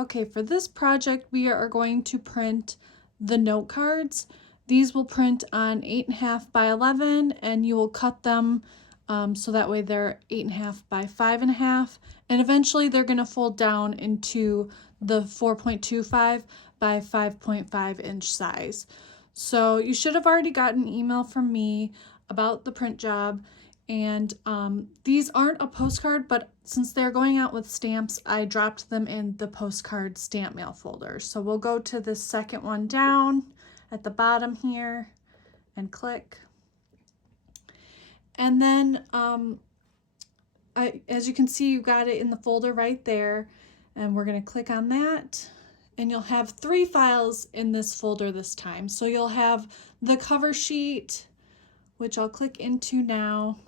Okay, for this project, we are going to print the note cards. These will print on 8.5 by 11, and you will cut them so that way they're 8.5 by 5.5, and eventually they're going to fold down into the 4.25 by 5.5 inch size. So you should have already gotten an email from me about the print job. And these aren't a postcard, but since they're going out with stamps, I dropped them in the postcard stamp mail folder. So we'll go to the second one down at the bottom here and click. And then as you can see, you got it in the folder right there. And we're going to click on that. And you'll have 3 files in this folder this time. So you'll have the cover sheet, which I'll click into now.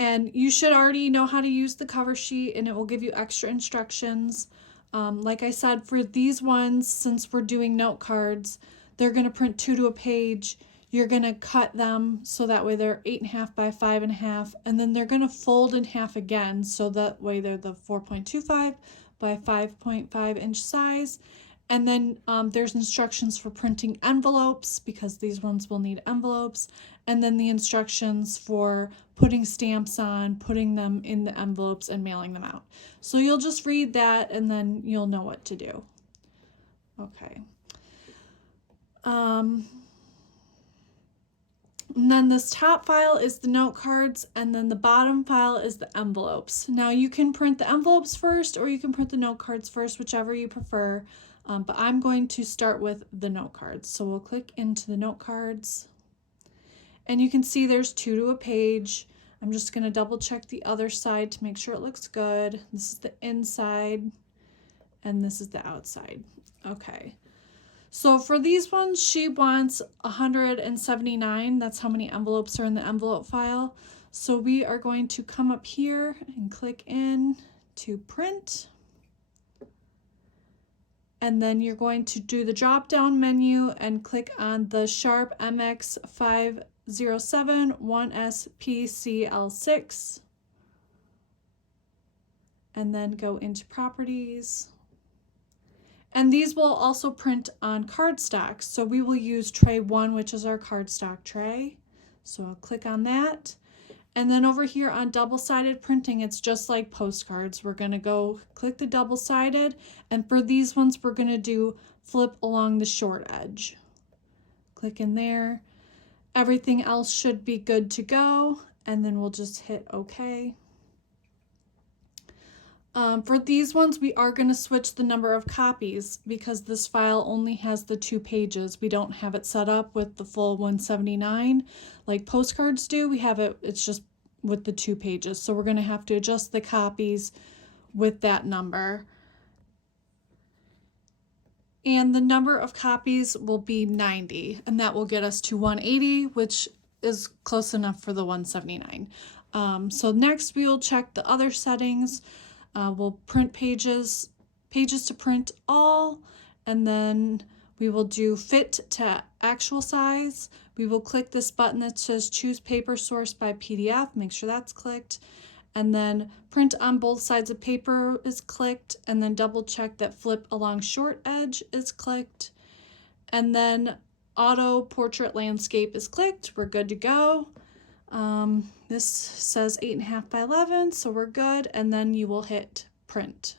And you should already know how to use the cover sheet, and it will give you extra instructions. Like I said, for these ones, since we're doing note cards, they're going to print 2 to a page. You're going to cut them so that way they're 8.5 by 5.5, and then they're going to fold in half again so that way they're the 4.25 by 5.5 inch size. And then there's instructions for printing envelopes because these ones will need envelopes. And then the instructions for putting stamps on, putting them in the envelopes and mailing them out. So you'll just read that and then you'll know what to do. Okay. And then this top file is the note cards, and then the bottom file is the envelopes. Now you can print the envelopes first or you can print the note cards first, whichever you prefer. But I'm going to start with the note cards. So we'll click into the note cards. And you can see there's 2 to a page. I'm just going to double check the other side to make sure it looks good. This is the inside and this is the outside. Okay. So for these ones, she wants 179. That's how many envelopes are in the envelope file. So we are going to come up here and click in to print. And then you're going to do the drop down menu and click on the Sharp MX507 1SPCL6. And then go into properties. And these will also print on cardstock. So we will use tray 1, which is our cardstock tray. So I'll click on that. And then over here on double-sided printing, it's just like postcards. We're going to go click the double-sided, and for these ones, we're going to do flip along the short edge. Click in there. Everything else should be good to go, and then we'll just hit OK. For these ones, we are going to switch the number of copies because this file only has the 2 pages. We don't have it set up with the full 179 like postcards do. We have it's just with the 2 pages. So we're going to have to adjust the copies with that number. And the number of copies will be 90, and that will get us to 180, which is close enough for the 179. So next we will check the other settings. We'll print pages to print all, and then we will do fit to actual size. We will click this button that says choose paper source by PDF, make sure that's clicked, and then print on both sides of paper is clicked, and then double check that flip along short edge is clicked, and then auto portrait landscape is clicked. We're good to go. This says 8.5 by 11, so we're good, and then you will hit print.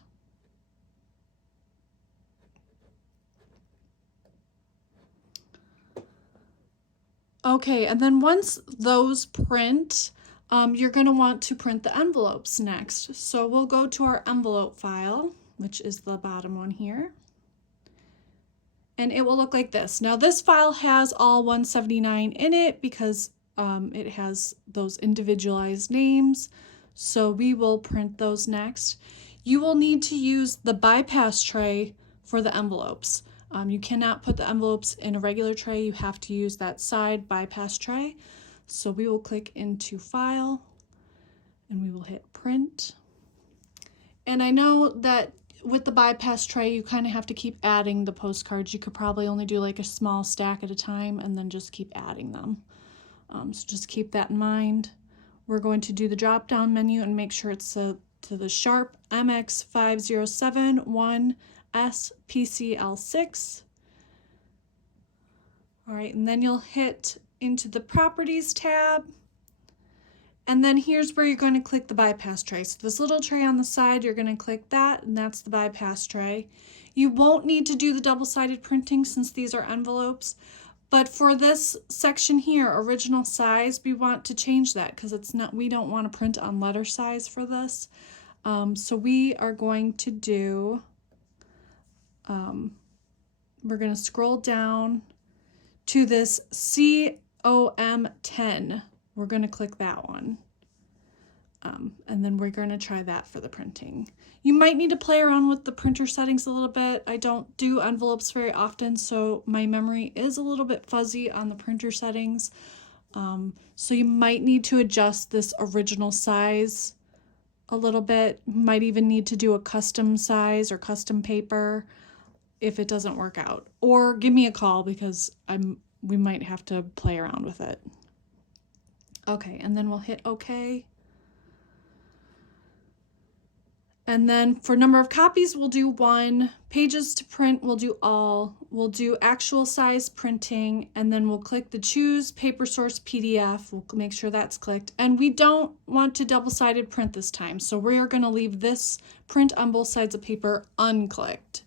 Okay, and then once those print, you're going to want to print the envelopes next. So we'll go to our envelope file, which is the bottom one here. And it will look like this. Now this file has all 179 in it because it has those individualized names. So we will print those next. You will need to use the bypass tray for the envelopes. You cannot put the envelopes in a regular tray. You have to use that side bypass tray. So we will click into File and we will hit Print. And I know that with the bypass tray, you kind of have to keep adding the postcards. You could probably only do like a small stack at a time and then just keep adding them. So just keep that in mind. We're going to do the drop down menu and make sure it's to the Sharp MX5071S PCL6. All right, and then you'll hit into the Properties tab. And then here's where you're going to click the bypass tray. So this little tray on the side, you're going to click that, and that's the bypass tray. You won't need to do the double-sided printing since these are envelopes. But for this section here, original size, we want to change that because we don't want to print on letter size for this. So we are going to do, we're going to scroll down to this COM10. We're going to click that one. And then we're going to try that for the printing. You might need to play around with the printer settings a little bit. I don't do envelopes very often, so my memory is a little bit fuzzy on the printer settings. So you might need to adjust this original size a little bit. Might even need to do a custom size or custom paper if it doesn't work out. Or give me a call because we might have to play around with it. Okay, and then we'll hit OK. And then for number of copies, we'll do 1. Pages to print, we'll do all. We'll do actual size printing, and then we'll click the choose paper source PDF. We'll make sure that's clicked. And we don't want to double-sided print this time, so we're going to leave this print on both sides of paper unclicked.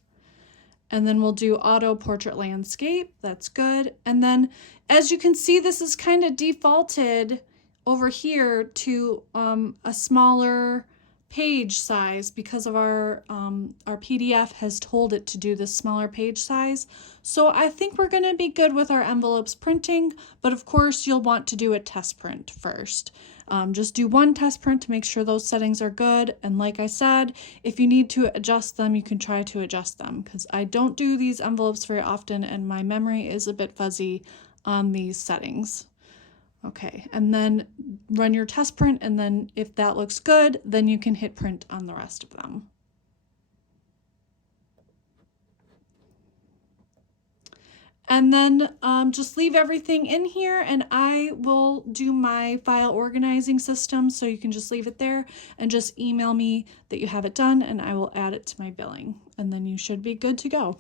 And then we'll do auto portrait landscape. That's good. And then as you can see, this is kind of defaulted over here to a smaller page size because of our PDF has told it to do this smaller page size. So I think we're going to be good with our envelopes printing, but of course you'll want to do a test print first. Just do 1 test print to make sure those settings are good. And like I said, if you need to adjust them, you can try to adjust them because I don't do these envelopes very often and my memory is a bit fuzzy on these settings. Okay, and then run your test print, and then if that looks good, then you can hit print on the rest of them. And then just leave everything in here and I will do my file organizing system, so you can just leave it there and just email me that you have it done and I will add it to my billing, and then you should be good to go.